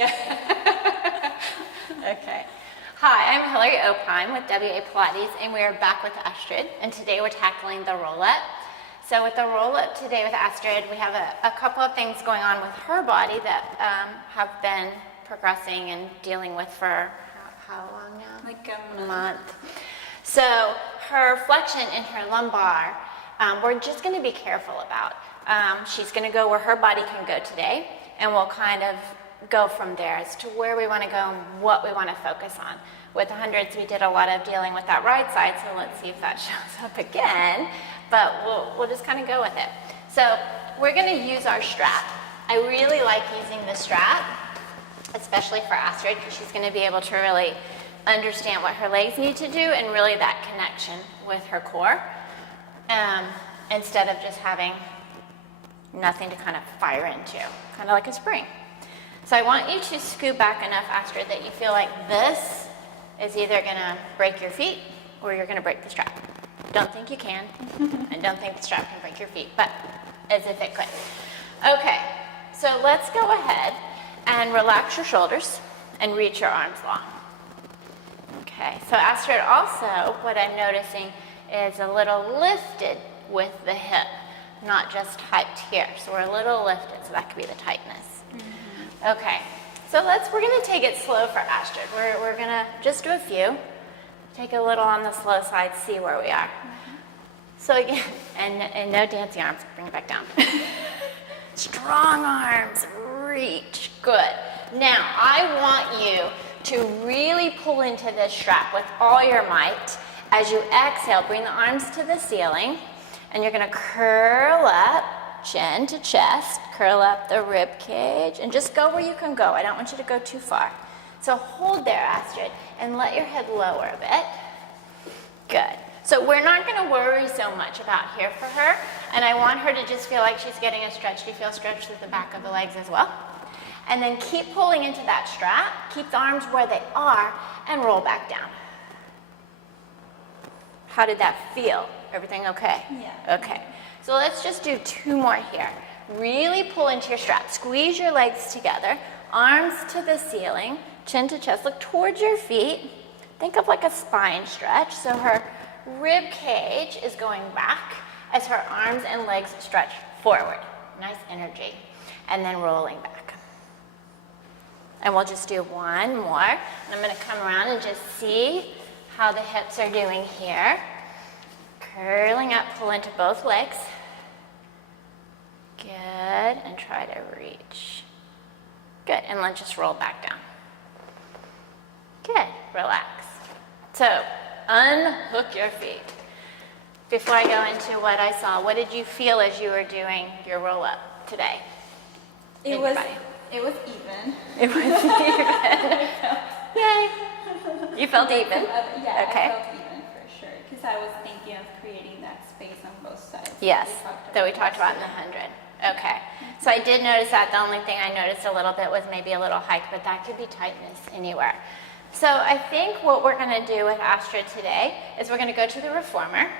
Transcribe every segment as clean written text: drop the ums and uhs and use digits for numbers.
Yeah. Okay. Hi, I'm Hillary Opine with WA Pilates, and we are back with Astrid, and today we're tackling the roll-up. So with the roll-up today with Astrid, we have a couple of things going on with her body that have been progressing and dealing with for how long now? Like a month. So her flexion in her lumbar, we're just going to be careful about. She's going to go where her body can go today, and we'll kind of go from there as to where we want to go and what we want to focus on. With the hundreds, we did a lot of dealing with that right side, so let's see if that shows up again, but we'll just kind of go with it. So we're going to use our strap. I really like using the strap, especially for Astrid, because she's going to be able to really understand what her legs need to do and really that connection with her core, instead of just having nothing to kind of fire into, kind of like a spring. So I want you to scoot back enough, Astrid, that you feel like this is either going to break your feet or you're going to break the strap. Don't think you can, and don't think the strap can break your feet, but as if it could. Okay, so let's go ahead and relax your shoulders and reach your arms long. Okay, so Astrid, also what I'm noticing is a little lifted with the hip, not just hyped here. So we're a little lifted, so that could be the tightness. Okay, so we're gonna take it slow for Astrid. We're gonna just do a few. Take a little on the slow side, see where we are. So again, and no dancing arms, bring it back down. Strong arms, reach, good. Now, I want you to really pull into this strap with all your might. As you exhale, bring the arms to the ceiling, and you're gonna curl up, chin to chest, curl up the rib cage, and just go where you can go. I don't want you to go too far. So hold there, Astrid, and let your head lower a bit. Good. So we're not going to worry so much about here for her, and I want her to just feel like she's getting a stretch. Do you feel stretched through the back of the legs as well? And then keep pulling into that strap, keep the arms where they are, and roll back down. How did that feel? Everything okay? Yeah. Okay. So let's just do two more here. Really pull into your strap. Squeeze your legs together, arms to the ceiling, chin to chest. Look towards your feet. Think of like a spine stretch. So her rib cage is going back as her arms and legs stretch forward. Nice energy. And then rolling back. And we'll just do one more. And I'm going to come around and just see how the hips are doing here. Curling up, pull into both legs. Good, and try to reach. Good, and then just roll back down. Good, relax. So, unhook your feet. Before I go into what I saw, what did you feel as you were doing your roll-up today? It was even. It was even. Yay. You felt even? Yeah, okay. I felt even for sure, because I was thinking of creating that space on both sides. Yes, that we talked about in the 100. Okay, so I did notice that. The only thing I noticed a little bit was maybe a little hike, but that could be tightness anywhere. So I think what we're going to do with Astrid today is we're going to go to the reformer,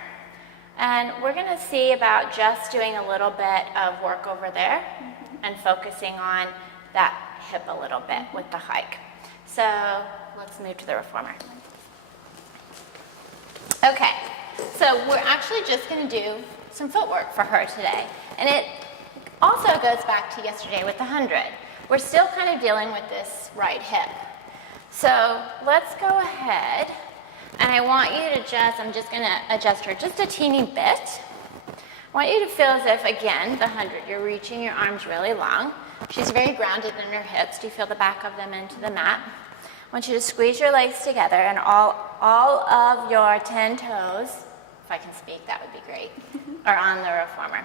and we're going to see about just doing a little bit of work over there and focusing on that hip a little bit with the hike. So let's move to the reformer. Okay, so we're actually just going to do some footwork for her today. And it also goes back to yesterday with the 100. We're still kind of dealing with this right hip. So let's go ahead, and I want you to I'm just going to adjust her just a teeny bit. I want you to feel as if, again, the 100, you're reaching your arms really long. She's very grounded in her hips. Do you feel the back of them into the mat? I want you to squeeze your legs together, and all of your 10 toes, if I can speak, that would be great, are on the reformer.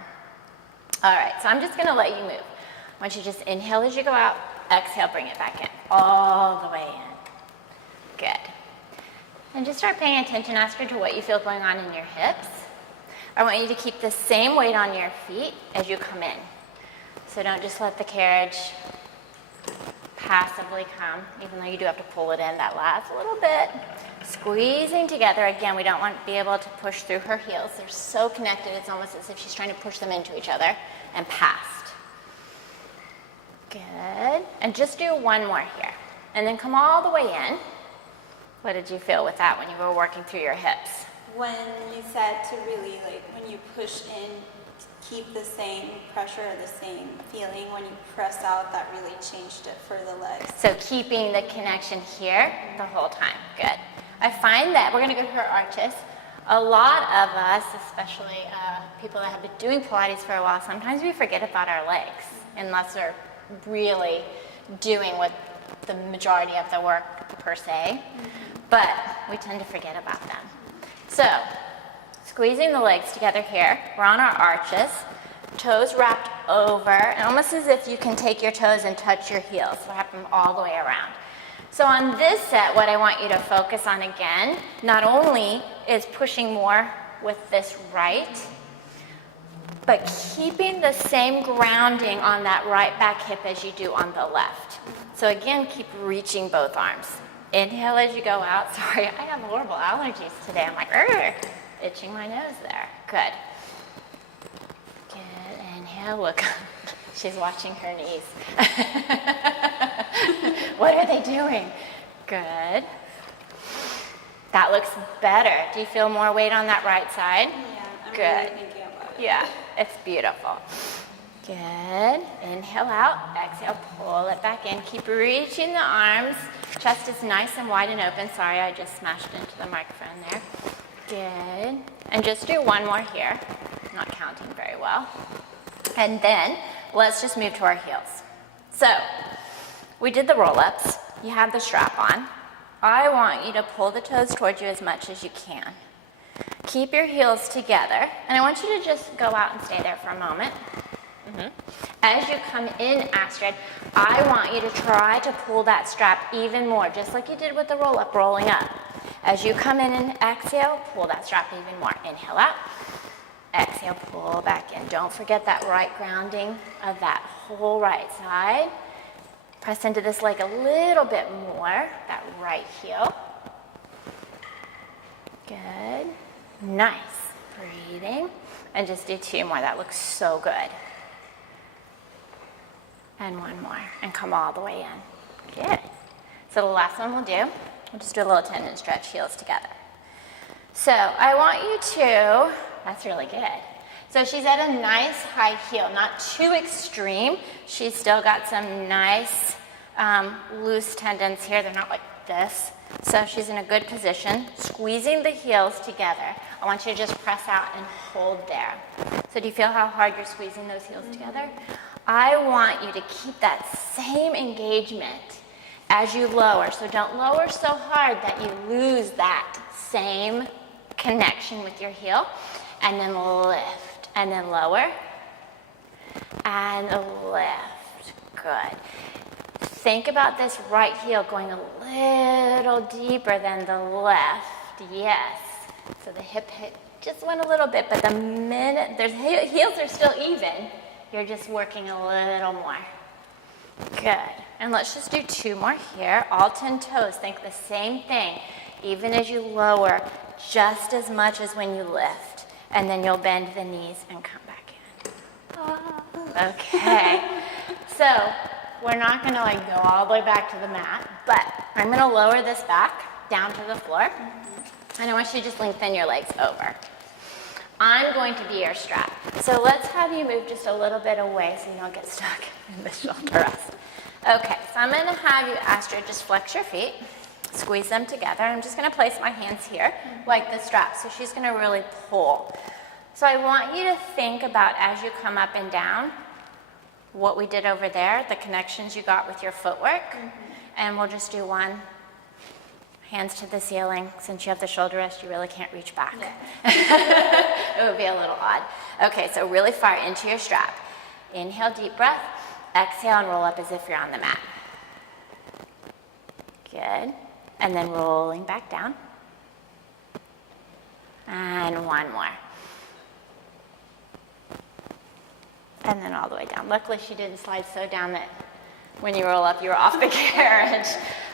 All right, so I'm just going to let you move. I want you to just inhale as you go out, exhale, bring it back in, all the way in. Good. And just start paying attention, Astrid, to what you feel going on in your hips. I want you to keep the same weight on your feet as you come in. So don't just let the carriage passively come, even though you do have to pull it in that last little bit. Squeezing together. Again, we don't want to be able to push through her heels. They're so connected, it's almost as if she's trying to push them into each other and past. Good. And just do one more here. And then come all the way in. What did you feel with that when you were working through your hips? When you said to really, like, when you push in, keep the same pressure, the same feeling. When you press out, that really changed it for the legs. So keeping the connection here the whole time. Good. I find that we're going to go to our arches. A lot of us, especially people that have been doing Pilates for a while, sometimes we forget about our legs unless we're really doing what the majority of the work per se. But we tend to forget about them. So squeezing the legs together here. We're on our arches. Toes wrapped over, and almost as if you can take your toes and touch your heels. Wrap them all the way around. So on this set, what I want you to focus on again, not only is pushing more with this right, but keeping the same grounding on that right back hip as you do on the left. So again, keep reaching both arms. Inhale as you go out. Sorry, I have horrible allergies today. I'm like, itching my nose there. Good. Good. Inhale, look. She's watching her knees. What are they doing? Good. That looks better. Do you feel more weight on that right side? Yeah, I'm good. really thinking about it. Yeah, it's beautiful. Good. Inhale out. Exhale, pull it back in. Keep reaching the arms. Chest is nice and wide and open. Sorry, I just smashed into the microphone there. Good. And just do one more here. Not counting very well. And then let's just move to our heels. So we did the roll-ups. You have the strap on. I want you to pull the toes towards you as much as you can. Keep your heels together. And I want you to just go out and stay there for a moment. As you come in, Astrid, I want you to try to pull that strap even more, just like you did with the roll-up, rolling up. As you come in and exhale, pull that strap even more. Inhale out. Exhale, pull back in. Don't forget that right grounding of that whole right side. Press into this leg a little bit more, that right heel. Good. Nice. Breathing. And just do two more. That looks so good. And one more. And come all the way in. Good. So the last one we'll do, we'll just do a little tendon stretch, heels together. So I want you to, that's really good. So she's at a nice high heel, not too extreme. She's still got some nice loose tendons here. They're not like this. So she's in a good position, squeezing the heels together. I want you to just press out and hold there. So do you feel how hard you're squeezing those heels together? I want you to keep that same engagement as you lower. So don't lower so hard that you lose that same connection with your heel. And then lift, and then lower, and lift. Good. Think about this right heel going a little deeper than the left. Yes. So the hip just went a little bit, but the minute their heels are still even, you're just working a little more. Good. And let's just do two more here. All 10 toes. Think the same thing, even as you lower, just as much as when you lift. And then you'll bend the knees and come back in. Okay. So we're not going to like go all the way back to the mat, but I'm going to lower this back down to the floor. And I want you to just lengthen your legs over. I'm going to be your strap. So let's have you move just a little bit away so you don't get stuck in the shoulder rest. Okay, so I'm going to have you, Astrid, just flex your feet, squeeze them together. I'm just going to place my hands here like the strap. So she's going to really pull. So I want you to think about as you come up and down, what we did over there, the connections you got with your footwork. And we'll just do one. Hands to the ceiling. Since you have the shoulder rest, you really can't reach back. Yeah. It would be a little odd. Okay, so really far into your strap. Inhale, deep breath. Exhale and roll up as if you're on the mat. Good. And then rolling back down. And one more. And then all the way down. Luckily, she didn't slide so down that when you roll up, you were off the carriage.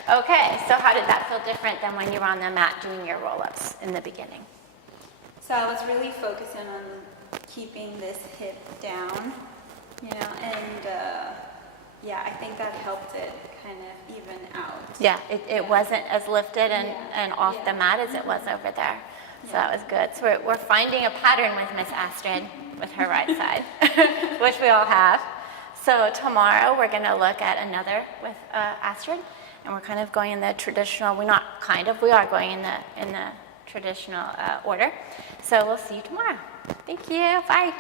Okay, so how did that feel different than when you were on the mat doing your roll-ups in the beginning? So I was really focusing on keeping this hip down, you know, and Yeah, I think that helped it kind of even out. Yeah, it wasn't as lifted and, Yeah. and off the Yeah. mat as it was over there. So that was good. So we're finding a pattern with Miss Astrid with her right side, which we all have. So tomorrow we're going to look at another with Astrid, and we're kind of going in the traditional. We are going in the traditional order. So we'll see you tomorrow. Thank you. Bye.